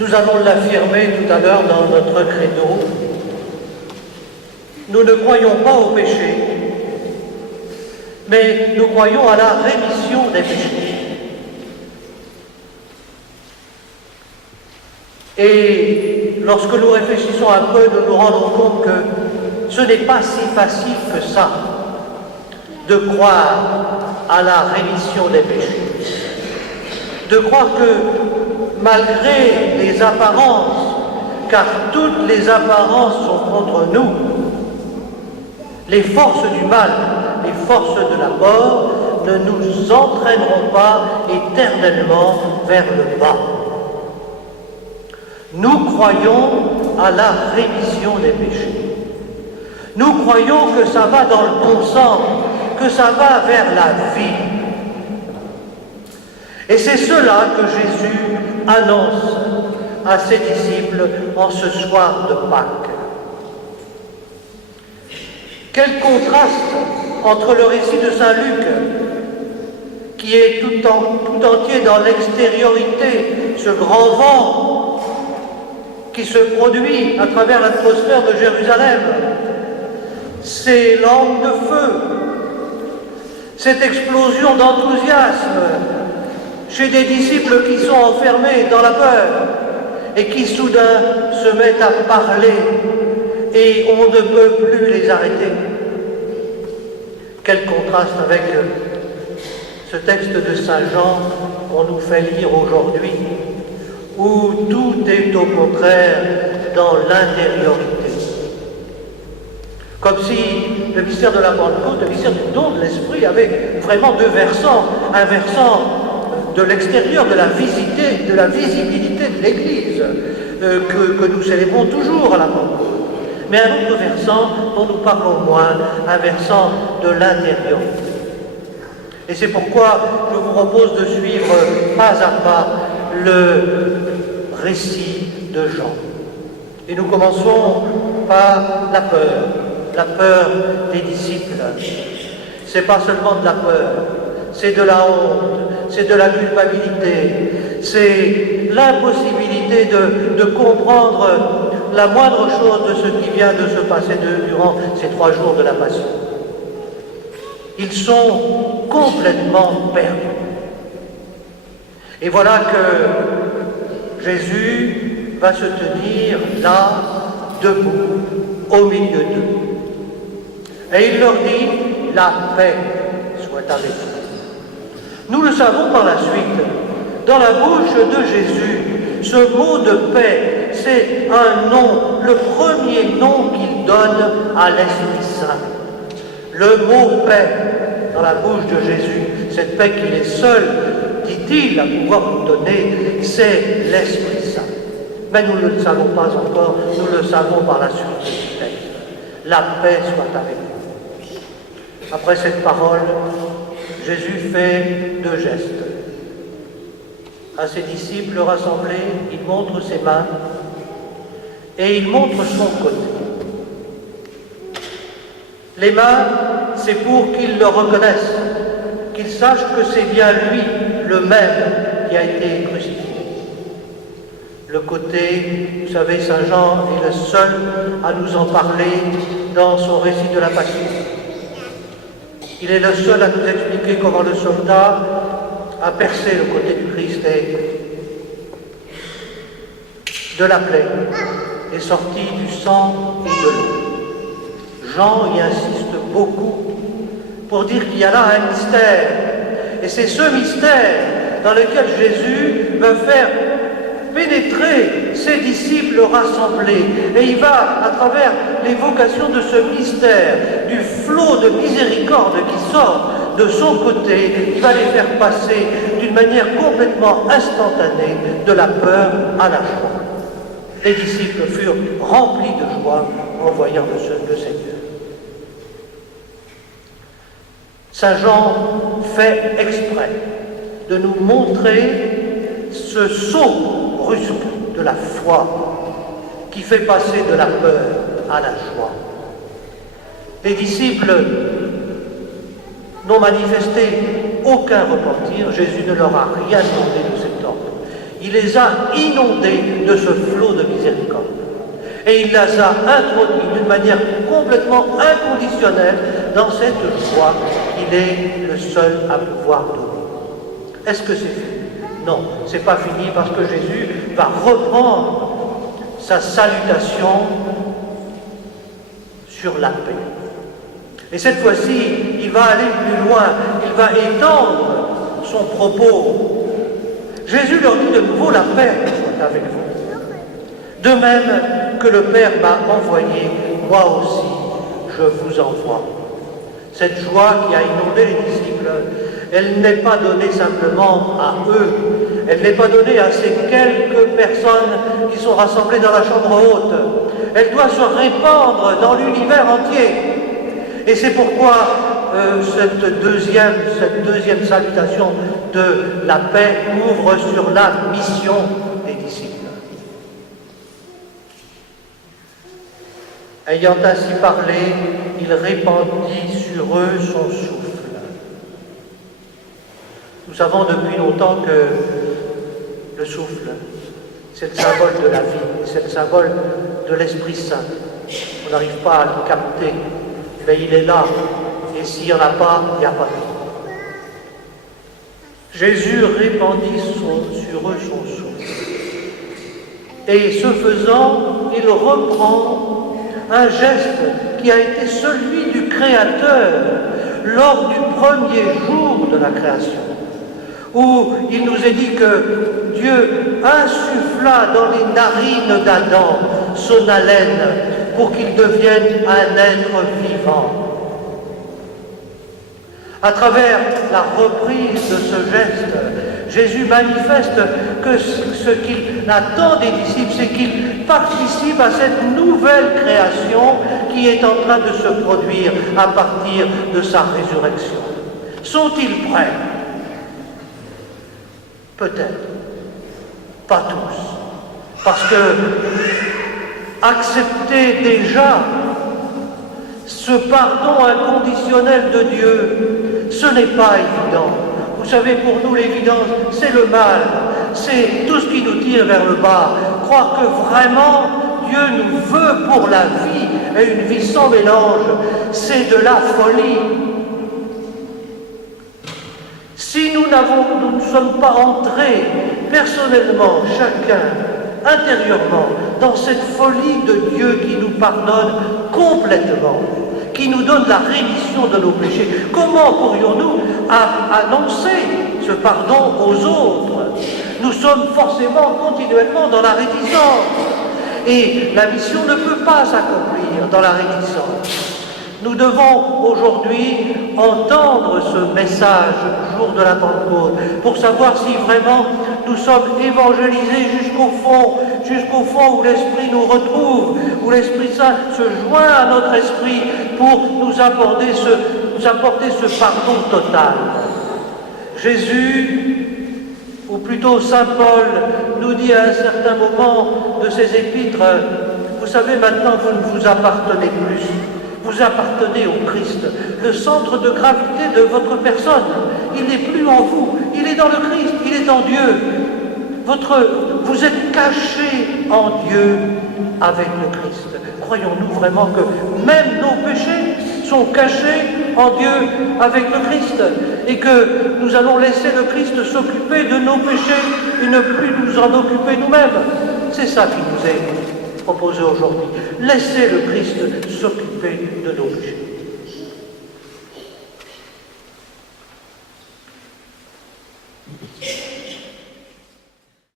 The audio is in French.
Nous allons l'affirmer tout à l'heure dans notre credo. Nous ne croyons pas au péché, mais nous croyons à la rémission des péchés. Et lorsque nous réfléchissons un peu, nous nous rendons compte que ce n'est pas si facile que ça de croire à la rémission des péchés, de croire que malgré les apparences, car toutes les apparences sont contre nous, les forces du mal, les forces de la mort ne nous entraîneront pas éternellement vers le bas. Nous croyons à la rémission des péchés. Nous croyons que ça va dans le bon sens, que ça va vers la vie. Et c'est cela que Jésus annonce à ses disciples en ce soir de Pâques. Quel contraste entre le récit de Saint Luc, qui est tout entier dans l'extériorité, ce grand vent qui se produit à travers l'atmosphère de Jérusalem, ces lampes de feu, cette explosion d'enthousiasme chez des disciples qui sont enfermés dans la peur et qui soudain se mettent à parler et on ne peut plus les arrêter. Quel contraste avec ce texte de Saint Jean qu'on nous fait lire aujourd'hui, où tout est au contraire dans l'intériorité. Comme si le mystère de la Pentecôte, le mystère du don de l'Esprit avait vraiment deux versants. Un versant de l'extérieur, de la visibilité de l'Église, que nous célébrons toujours à la Pentecôte. Mais un autre versant dont nous parlons moins, un versant de l'intériorité. Et c'est pourquoi je vous propose de suivre pas à pas le récit de Jean. Et nous commençons par la peur des disciples. C'est pas seulement de la peur, c'est de la honte, c'est de la culpabilité, c'est l'impossibilité de comprendre la moindre chose de ce qui vient de se passer durant ces 3 jours de la Passion. Ils sont complètement perdus. Et voilà que Jésus va se tenir là, debout, au milieu d'eux. Et il leur dit, la paix soit avec vous. Nous le savons par la suite. Dans la bouche de Jésus, ce mot de paix, c'est un nom, le premier nom qu'il donne à l'Esprit Saint. Le mot paix, dans la bouche de Jésus, cette paix qu'il est seul, dit-il, à pouvoir nous donner, c'est l'Esprit Saint. Mais nous ne le savons pas encore, nous le savons par la suite du texte. La paix soit avec vous. Après cette parole, Jésus fait 2 gestes. À ses disciples rassemblés, il montre ses mains et il montre son côté. Les mains, c'est pour qu'ils le reconnaissent, qu'ils sachent que c'est bien lui, le même, qui a été crucifié. Le côté, vous savez, Saint Jean est le seul à nous en parler dans son récit de la Passion. Il est le seul à nous expliquer comment le soldat a percé le côté du Christ et de la plaie est sorti du sang et de l'eau. Jean y insiste beaucoup pour dire qu'il y a là un mystère. Et c'est ce mystère dans lequel Jésus va faire pénétrer ses disciples rassemblés. Et il va, à travers l'évocation de ce mystère, du flot de miséricorde qui sort de son côté, il va les faire passer d'une manière complètement instantanée de la peur à la joie. Les disciples furent remplis de joie en voyant le Seigneur. Saint Jean fait exprès de nous montrer ce saut brusque de la foi qui fait passer de la peur à la joie. Les disciples n'ont manifesté aucun repentir, Jésus ne leur a rien demandé de cet ordre. Il les a inondés de ce flot de miséricorde. Et il les a introduits d'une manière complètement inconditionnelle dans cette joie qu'il est le seul à pouvoir donner. Est-ce que c'est fini? Non, c'est pas fini parce que Jésus va reprendre sa salutation sur la paix. Et cette fois-ci, il va aller plus loin, il va étendre son propos. Jésus leur dit de nouveau: la paix soit avec vous. De même que le Père m'a envoyé, moi aussi je vous envoie. Cette joie qui a inondé les disciples, elle n'est pas donnée simplement à eux, elle n'est pas donnée à ces quelques personnes qui sont rassemblées dans la chambre haute, elle doit se répandre dans l'univers entier. Et c'est pourquoi cette deuxième salutation de la paix ouvre sur la mission des disciples. Ayant ainsi parlé, il répandit sur eux son souffle. Nous savons depuis longtemps que le souffle, c'est le symbole de la vie, c'est le symbole de l'Esprit Saint. On n'arrive pas à le capter, mais il est là, et s'il n'y en a pas, il n'y a pas de vie. Jésus répandit sur eux son souffle. Et ce faisant, il reprend un geste qui a été celui du Créateur lors du premier jour de la création, où il nous est dit que Dieu insuffla dans les narines d'Adam son haleine pour qu'il devienne un être vivant. À travers la reprise de ce geste, Jésus manifeste que ce qu'il attend des disciples, c'est qu'ils participent à cette nouvelle création qui est en train de se produire à partir de sa résurrection. Sont-ils prêts? Peut-être. Pas tous. Parce que accepter déjà ce pardon inconditionnel de Dieu, ce n'est pas évident. Vous savez, pour nous, l'évidence, c'est le mal, c'est tout ce qui nous tire vers le bas. Croire que vraiment Dieu nous veut pour la vie, et une vie sans mélange, c'est de la folie. Si nous ne sommes pas entrés personnellement, chacun, intérieurement, dans cette folie de Dieu qui nous pardonne complètement, qui nous donne la rémission de nos péchés, comment pourrions-nous annoncer ce pardon aux autres? Nous sommes forcément continuellement dans la réticence. Et la mission ne peut pas s'accomplir dans la réticence. Nous devons aujourd'hui entendre ce message jour de la Pentecôte pour savoir si vraiment nous sommes évangélisés jusqu'au fond où l'Esprit nous retrouve, où l'Esprit Saint se joint à notre esprit pour nous apporter ce pardon total. Jésus, ou plutôt Saint Paul, nous dit à un certain moment de ses épîtres: vous savez, maintenant vous ne vous appartenez plus. Vous appartenez au Christ. Le centre de gravité de votre personne, il n'est plus en vous, il est dans le Christ, il est en Dieu. Vous êtes cachés en Dieu avec le Christ. Croyons-nous vraiment que même nos péchés sont cachés en Dieu avec le Christ et que nous allons laisser le Christ s'occuper de nos péchés et ne plus nous en occuper nous-mêmes? C'est ça qui nous est proposé aujourd'hui. Laissez le Christ s'occuper de nos péchés.